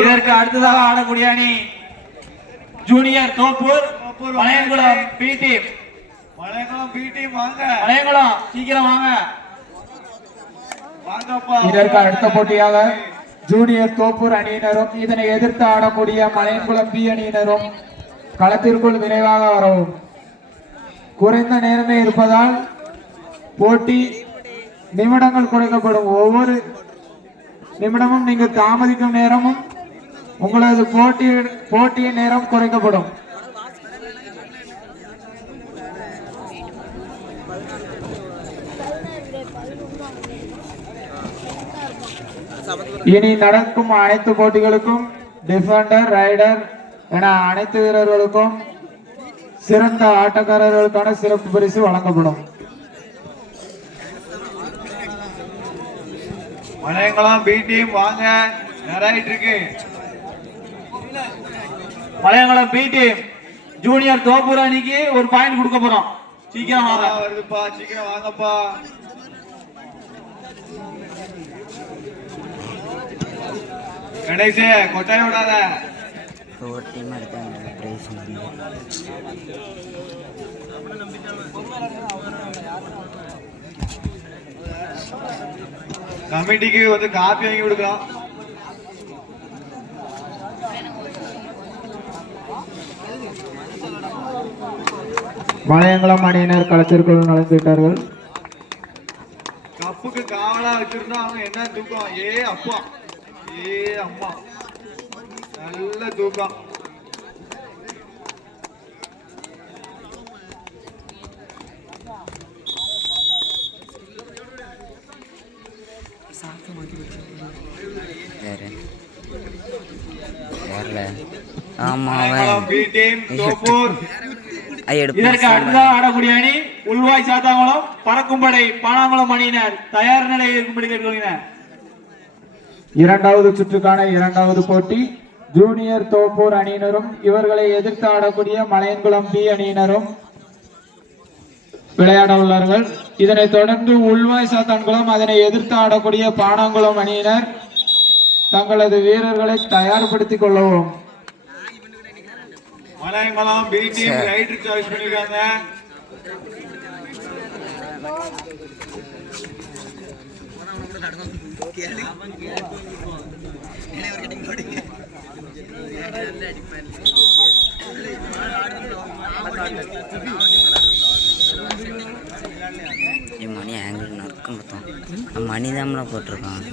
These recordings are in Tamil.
இதற்கு அடுத்ததாக ஆடக்கூடிய அணி junior Thoppur Malayankulam B team. Malayankulam B team வாங்க. மலையங்குளம் சீக்கிரம் வாங்க. இதற்கு அடுத்த போட்டியாக ஜூனியர் தோப்பூர் அணியினரும் இதனை எதிர்த்து ஆடக்கூடிய மலையங்குளம் பி அணியினரும் களத்திற்குள் விரைவாக வரவும். குறைந்த நேரமே இருப்பதால் போட்டி நிமிடங்கள் குறைக்கப்படும். ஒவ்வொரு நிமிடமும் நீங்கள் தாமதிக்கும் நேரமும் உங்களது போட்டியின் நேரம் குறைக்கப்படும். இனி நடக்கும் அனைத்து போட்டிகளுக்கும் டிஃபெண்டர், ரைடர் என அனைத்து வீரர்களுக்கும் சிறந்த ஆட்டக்காரர்களுக்கான சிறப்பு பரிசு வழங்கப்படும். மலையங்குளம் பி டீம் வாங்க. நிறையிட்டு இருக்கு. மலையங்குளம் பி டீம் ஜூனியர் தோப்பூர் அணிக்கு ஒரு பாயிண்ட் கொடுக்க போறோம். சீக்கிரம் வாங்க. வருதுப்பா, சீக்கிரம் வாங்கப்பா. கணேஷ் கொட்டாய விடாத. கமிட்டிக்கு வந்து காப்பி வாங்கி கொடுக்கலாம். மலையங்குளம் அணியினர் களத்திற்குள் நுழைந்துவிட்டார்கள். கப்புக்கு காவலா வச்சிருந்தா அவங்க என்ன தூக்கம். ஏ அப்பா, ஏ அம்மா, நல்ல தூக்கம். இதற்கு அடுத்ததாக ஆடக்கூடிய அணி உள்வாய் சாத்தாங்குளம் பறக்கும்படை பானாங்குளம் அணியினர் தயார் நிலையில் இருக்கும்படி கேட்டுக்கொள்கிறேன். இரண்டாவது சுற்றுக்கான இரண்டாவது போட்டி ஜூனியர் தோப்பூர் அணியினரும் இவர்களை எதிர்த்து ஆடக்கூடிய மலையங்குளம் பி அணியினரும் விளையாட உள்ளார்கள். இதனைத் தொடர்ந்து உள்வாய் சாத்தான்குளம் அதனை எதிர்த்து ஆடக்கூடிய பானாங்குளம் அணியினர் தங்களது வீரர்களை தயார்படுத்திக் கொள்ளவும். மலையங்குளம் பி டீம் ரைடர் சாய்ஸ் பண்ணிருக்காங்க. மணி ஆங்கிள் நறுக்கம் பார்த்தோம். மணி தான் போட்டிருக்கான்.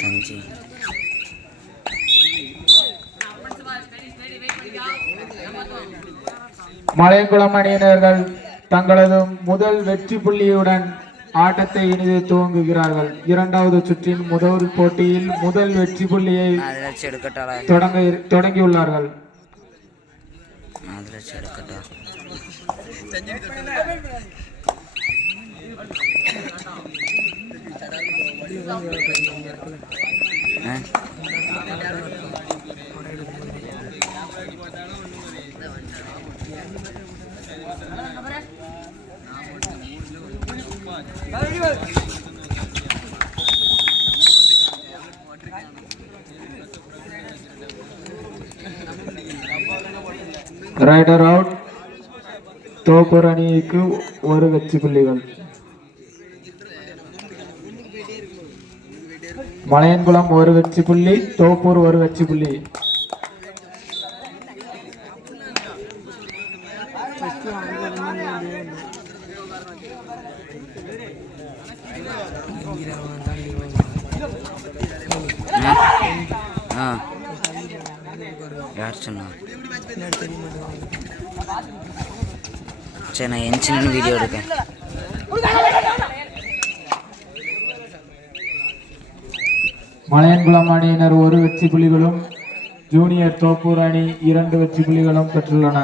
சஞ்சி மலையங்குளம் அணியினர்கள் தங்களது முதல் வெற்றி புள்ளியுடன் ஆட்டத்தை இனிது துவங்குகிறார்கள். இரண்டாவது சுற்றின் முதல் போட்டியில் முதல் வெற்றி புள்ளியை தொடங்கியுள்ளார்கள். Rider out. தோப்பூர் அணிக்கு ஒரு வெற்றி புள்ளிகள். மலையங்குளம் ஒரு வெற்றி புள்ளி, தோப்பூர் ஒரு வெற்றி புள்ளி. யார் சொன்னா? சரி, நான் என் சின்ன வீடியோ எடுக்கேன். மலையங்குளம் அணியினர் ஒரு வெற்றி புள்ளிகளும் ஜூனியர் தோப்பூர் அணி 2 வெற்றி புள்ளிகளும் பெற்றுள்ளன.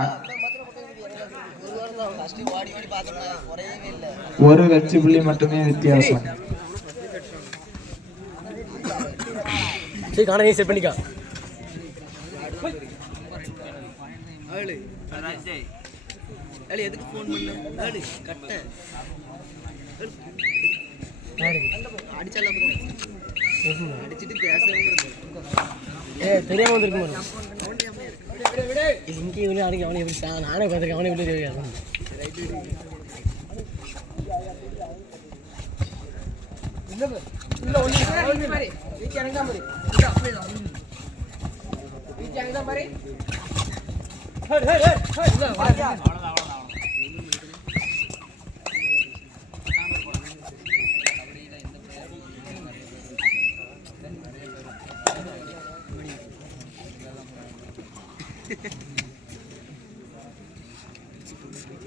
ஒரு வெற்றி புள்ளி மட்டுமே வித்தியாசம். சரி காண நீ செட் பண்ணிக்கா எதுக்கு ஃபோன் பண்ண கட்ட அடிச்சாலும் அடிச்சுட்டு பேச தெரியாம வந்துருக்கு இங்கே இவனே அடிக்க அவனை எப்படி நானே பார்த்துருக்கேன் அவனை எப்படி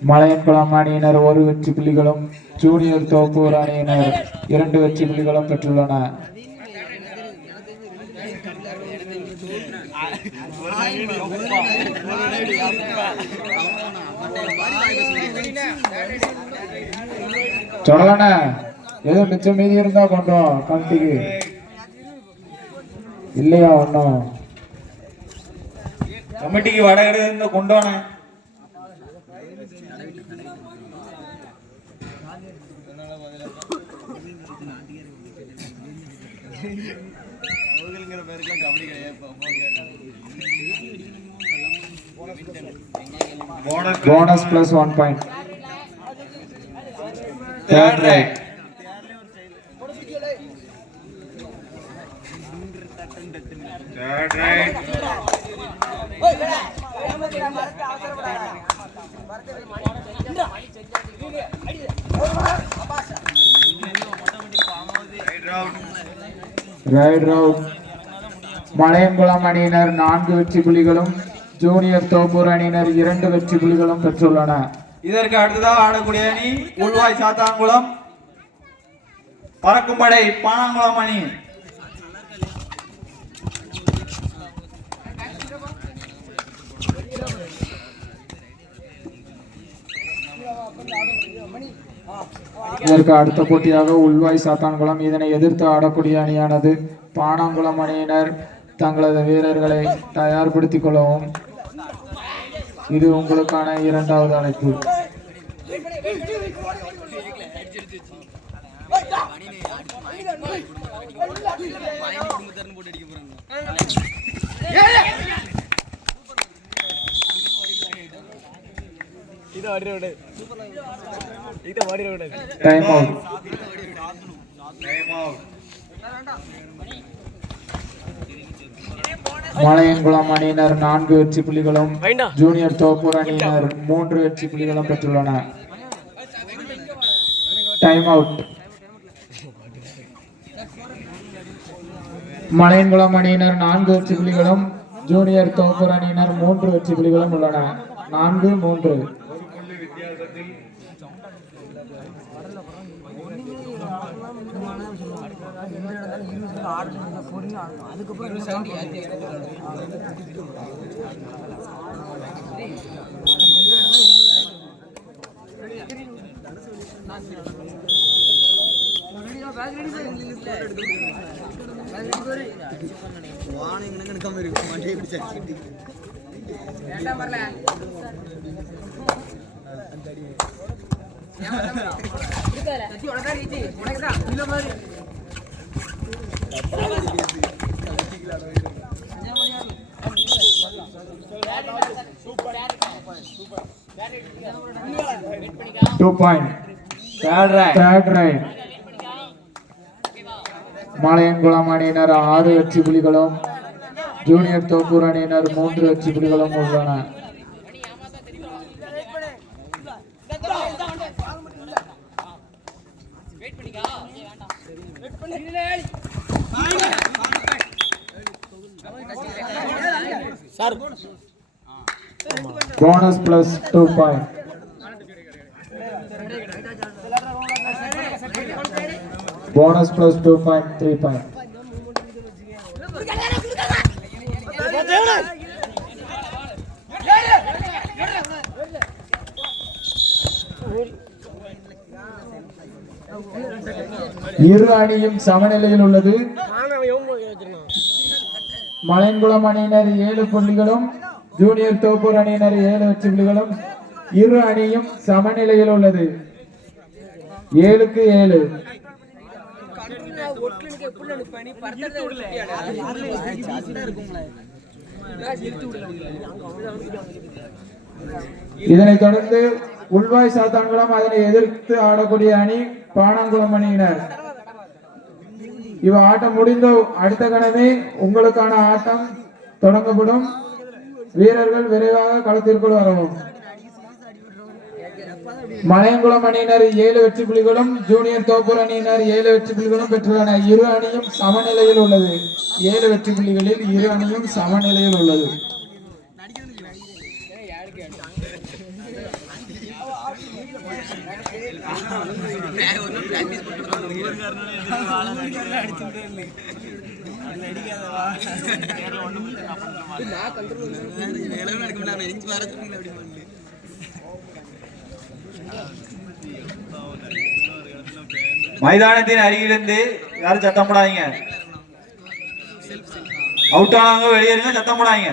மலையன்குளம் அணியினர் 1 வெற்றி புள்ளிகளும் ஜூனியர் தோப்பூர் அணியினர் 2 வெற்றி புள்ளிகளும் பெற்றுள்ளன. சொல்லண ஏதோ மிச்சம் மீதி இருந்தா கொண்டோம் கமிட்டிக்கு இல்லையா ஒன்னும் கமிட்டிக்கு வடகடை இருந்தா கொண்டோன bonus plus 1 point. Third right. Right round. Malayankulam அணியினர் 4 வெற்றி புள்ளிகளும் ஜூனியர் தோப்பூர் அணியினர் 2 வெற்றி புள்ளிகளும் பெற்றுள்ளன. இதற்கு அடுத்ததாக ஆடக்கூடிய அணி உள்வாய் சாத்தான்குளம் பறக்கும்படை பானாங்குளம் அணி. இதற்கு அடுத்த போட்டியாக உள்வாய் சாத்தான்குளம். இதனை எதிர்த்து ஆடக்கூடிய அணியானது பானாங்குளம் அணியினர் தங்களது வீரர்களை தயார்படுத்திக் கொள்ளவும். இது உங்களுக்கான 2வது அழைப்பு. Time out. மலையன்குளம் அணியினர் 4 வெற்றி புள்ளிகளும் ஜூனியர் தோப்பூர் அணியினர் 3 வெற்றி புள்ளிகளும் பெற்றுள்ளன. Time out. மலையன்குளம் அணியினர் 4 வெற்றி புள்ளிகளும் ஜூனியர் தோப்பூர் அணியினர் 3 வெற்றி புள்ளிகளும் உள்ளன. 4-3. Two point. Third right. Malaiyankulam அணியினர் 6 வெற்றி புள்ளிகளும் ஜூனியர் தோப்பூர் அணியினர் 3 வெற்றி புள்ளிகளும் உள்ளன. Bonus plus 2 point. Bonus plus 2 point, 3 point. இரு அணியும் சமநிலையில் உள்ளது. மலையன்குளம் அணியினர் 7 புள்ளிகளும் ஜூனியர் தோப்பூர் அணியினர் 7 வெற்றி புள்ளிகளும். இரு அணியும் சமநிலையில் உள்ளது. 7க்கு 7. இதனைத் தொடர்ந்து உள்வாய் சாத்தான்குளம் அதனை எதிர்த்து ஆடக்கூடிய அணி பாணாங்குளம் அணியினர். இவ ஆட்டம் முடிந்த அடுத்த கணமே உங்களுக்கான ஆட்டம் தொடங்கப்படும். வீரர்கள் விரைவாக களத்திற்குள் வரவும். மலையங்குளம் அணியினர் 7 வெற்றி புள்ளிகளும் ஜூனியர் தோப்பூர் அணியினர் 7 வெற்றி புள்ளிகளும் பெற்றுள்ளன. இரு அணியும் சமநிலையில் உள்ளது. 7 வெற்றி புள்ளிகளில் இரு அணியும் சமநிலையில் உள்ளது. மைதானத்தின் அருகிலிருந்து யாரும் சத்தம் போடாதீங்க. அவுட் ஆனவங்க வெளியேறுங்க, சத்தம் போடாதீங்க.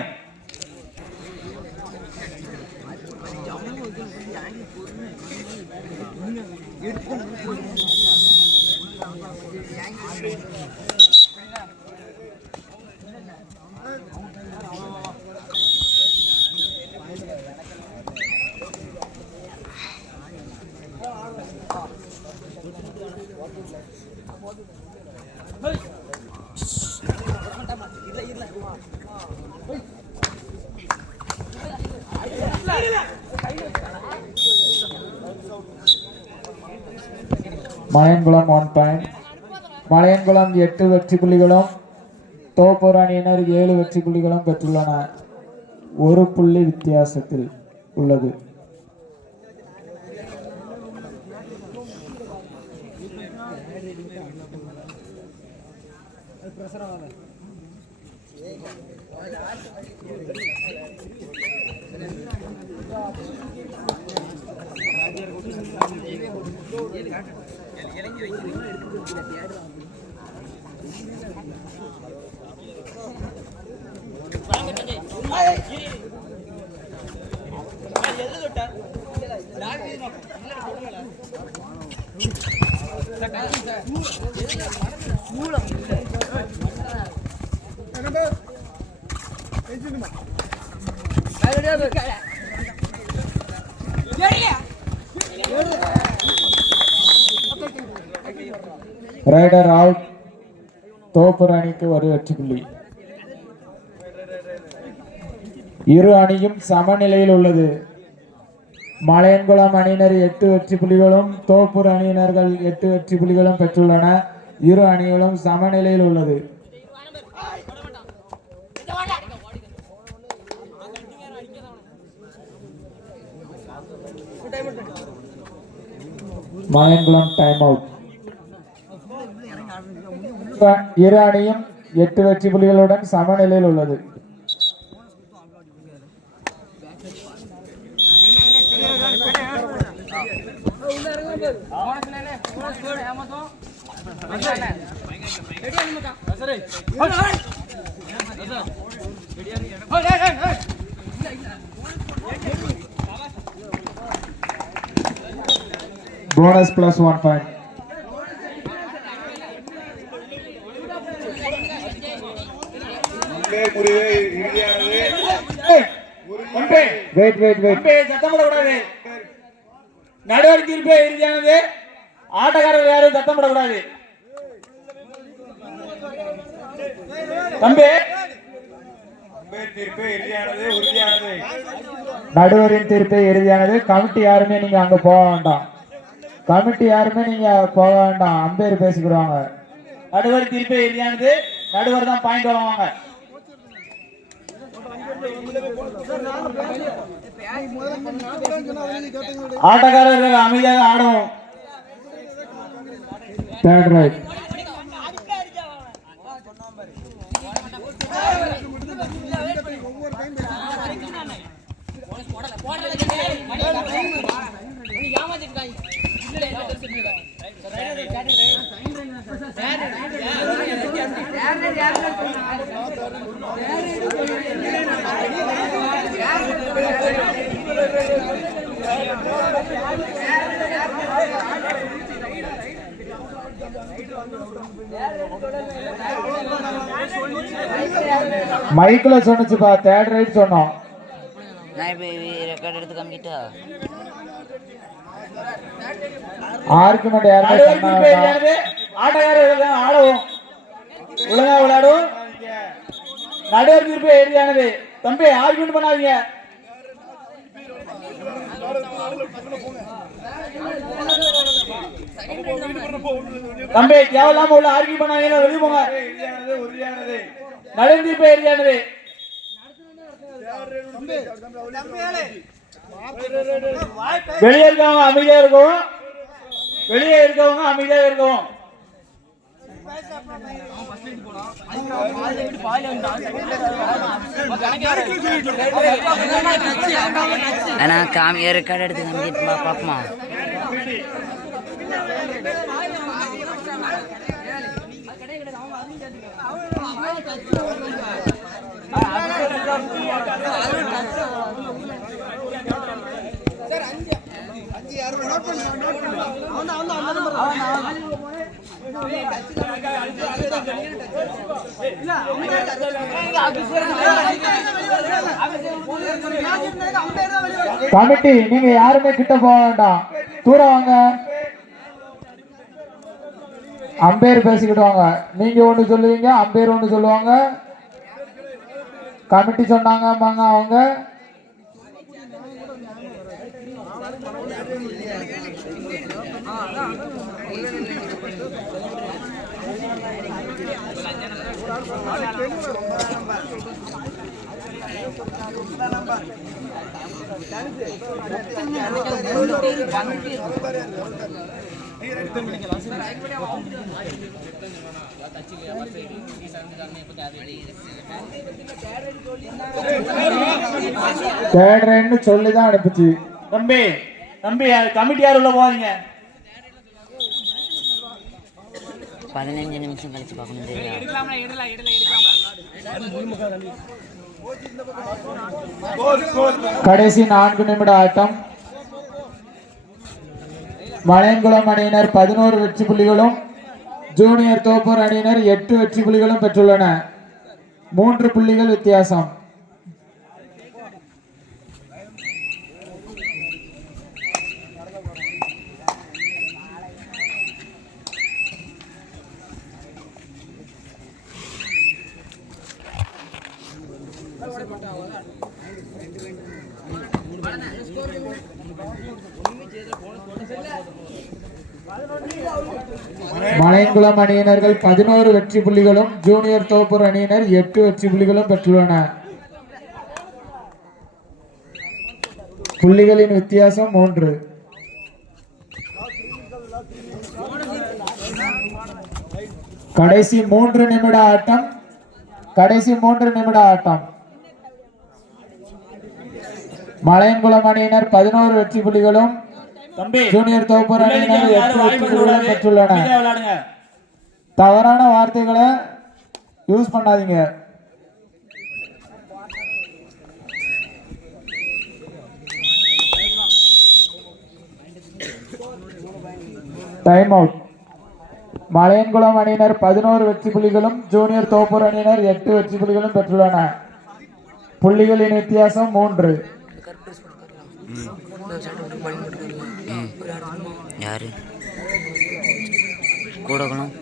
மலையன்குளம் 1 பாயிண்ட். மலையன்குளம் 8 வெற்றி புள்ளிகளும் தோப்பூர் அணியினர் 7 வெற்றி புள்ளிகளும் பெற்றுள்ளன. 1 புள்ளி வித்தியாசத்தில் உள்ளது. Rider out. தோப்பூர் அணிக்கு ஒரு வெற்றி புள்ளி. இரு அணியும் சமநிலையில் உள்ளது. மலையன்குளம் அணியினர் 8 வெற்றி புள்ளிகளும் தோப்பூர் அணியினர்கள் 8 வெற்றி புள்ளிகளும் பெற்றுள்ளன. இரு அணிகளும் சமநிலையில் உள்ளது. Malaiyankulam time out. இரு அணியும் 8 வெற்றி புள்ளிகளுடன் சமநிலையில் உள்ளது. Bonus plus 1 point. நடுவர் தீர்ப்பே இறுதியானது. ஆட்டக்காரர்கள் யாரும் சத்தம் போடக்கூடாது. தம்பி, நடுவரின் தீர்ப்பே இறுதியானது. கமிட்டி யாருமே நீங்க அங்க போக வேண்டாம். அம்பேர் பேசிக்கிடுவாங்க. நடுவர் தீர்ப்பே இறுதியானது. நடுவர் தான் பாயிண்ட் வாங்குவாங்க. ஆட்டக்காரர்கள் அமைதியாக ஆடுவோம். Third right. மைக்ல சொன்னுச்சுப்பா, தேர்ட் ரைட் சொன்னோம். நான் இப்போ ரெக்கார்ட் எடுத்து காமிக்கிட்டா? ஆர்குமெண்ட் யாருமே சொன்னாங்க. ஆட்டக்காரர் ஆடவும் ஒழுங்கா விளையாடும். நடுவர் தீர்ப்பு எதிரானது. தம்பி ஆர்குமெண்ட் பண்ணாதீங்க. தம்பி தேவையில்லாம உள்ள ஆர்கியூ பண்ணாதீங்க, வெளியே போங்க. நடுவர் தீர்ப்பு எதிரானது. வெளியே இருக்கவங்க அமைதியா இருக்கவும், வெளியே இருக்கவங்க அமைதியா இருக்கவும். நான் ரெக்கார்ட் எடுத்து காமிக்கிட்டு பார்ப்போமா? கமிட்டி நீங்க யாருமே கிட்ட போக வேண்டாம், தூரம் வாங்க. அம்பேர் பேசிக்கிட்டு வாங்க. நீங்க ஒண்ணு சொல்லுவீங்க, அம்பேர் ஒண்ணு சொல்லுவாங்க. கமிட்டி சொன்னாங்க அவங்க. தேடுறேன்னு சொல்லிதான் அனுப்பிச்சு. தம்பி தம்பி கமிட்டி யார் உள்ள போவாதீங்க. 15 நிமிஷம் கழிச்சு பார்க்கணும். கடைசி 4 நிமிட ஆட்டம். மலையங்குளம் அணியினர் 11 வெற்றி புள்ளிகளும் ஜூனியர் தோப்பூர் அணியினர் 8 வெற்றி புள்ளிகளும் பெற்றுள்ளன. 3 புள்ளிகள் வித்தியாசம். மலையங்குளம் அணியினர்கள் 11 வெற்றி புள்ளிகளும் ஜூனியர் தோப்பூர் அணியினர் 8 வெற்றி புள்ளிகளும் பெற்றுள்ளன. புள்ளிகளின் வித்தியாசம் 3. கடைசி 3 நிமிட ஆட்டம். மலையங்குளம் அணியினர் 11 வெற்றி புள்ளிகளும் ஜூனியர் தோப்பூர் அணியினர் 8 வெற்றி புள்ளிகளும் பெற்றுள்ளன. தவறான வார்த்தைகளை யூஸ் பண்ணாதீங்க. Time out. மலையங்குளம் அணியினர் 11 வெற்றி புள்ளிகளும் ஜூனியர் தோப்பூர் அணியினர் 8 வெற்றி புள்ளிகளும் பெற்றுள்ளன. புள்ளிகளின் வித்தியாசம் 3. யாரு கூடக்கணும்?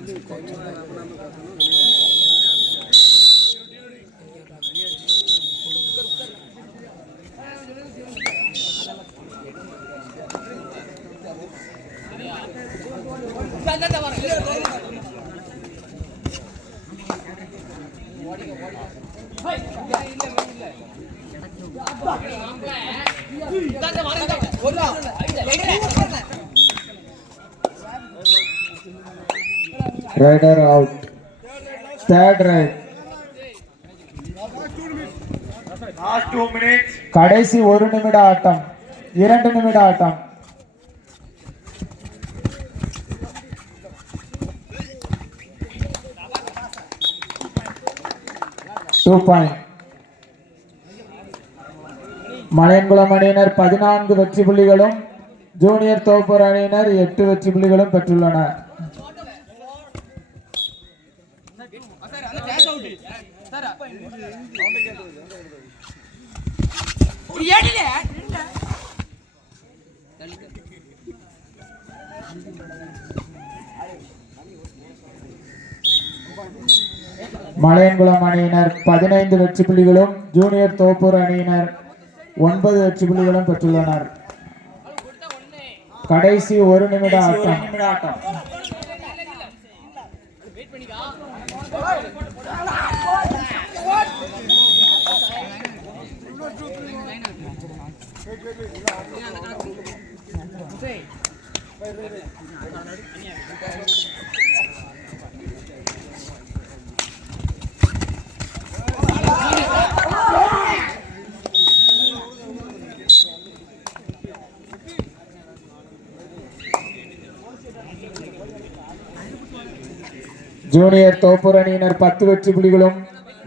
Rider out. Third right. Last 2 minutes. கடைசி 1 நிமிட ஆட்டம். 2 நிமிட ஆட்டம். 2 பாயிண்ட். மலையன்குளம் அணியினர் 14 வெற்றி புள்ளிகளும் ஜூனியர் தோப்பூர் அணியினர் 8 வெற்றி புள்ளிகளும் பெற்றுள்ளனர். மலையன்குளம் அணியினர் 15 வெற்றி புள்ளிகளும் ஜூனியர் தோப்பூர் அணியினர் 9 வெற்றி புள்ளிகளும் பெற்றுள்ளனர். கடைசி 1 நிமிட ஆட்டம். ஜூனியர் தோப்பூர் அணியினர் 10 வெற்றி புள்ளிகளும்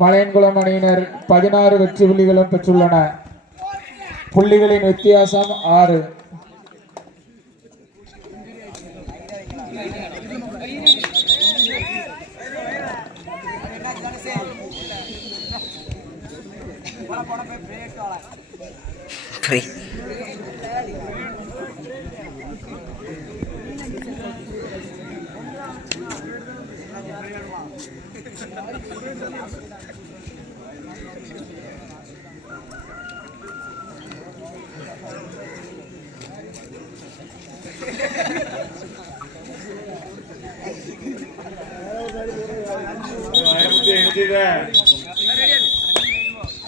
மலையன்குளம் அணியினர் 16 வெற்றி புள்ளிகளும் பெற்றுள்ளனர். புள்ளிகளின் வித்தியாசம் 6.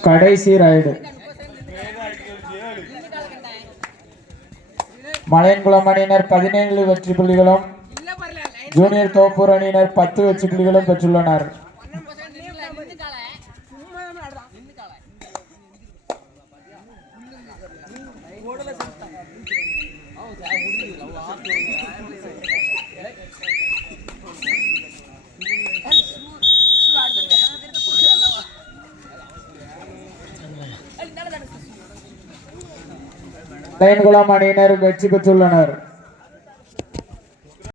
கடைசி ரைடு. மலையன்குளம் அணியினர் 17 வெற்றி புள்ளிகளும் ஜூனியர் தோப்பூர் அணியினர் 10 வெற்றி புள்ளிகளும் பெற்றுள்ளனர். மலையன்குளம் அணியினர் வெற்றி பெற்றுள்ளனர்.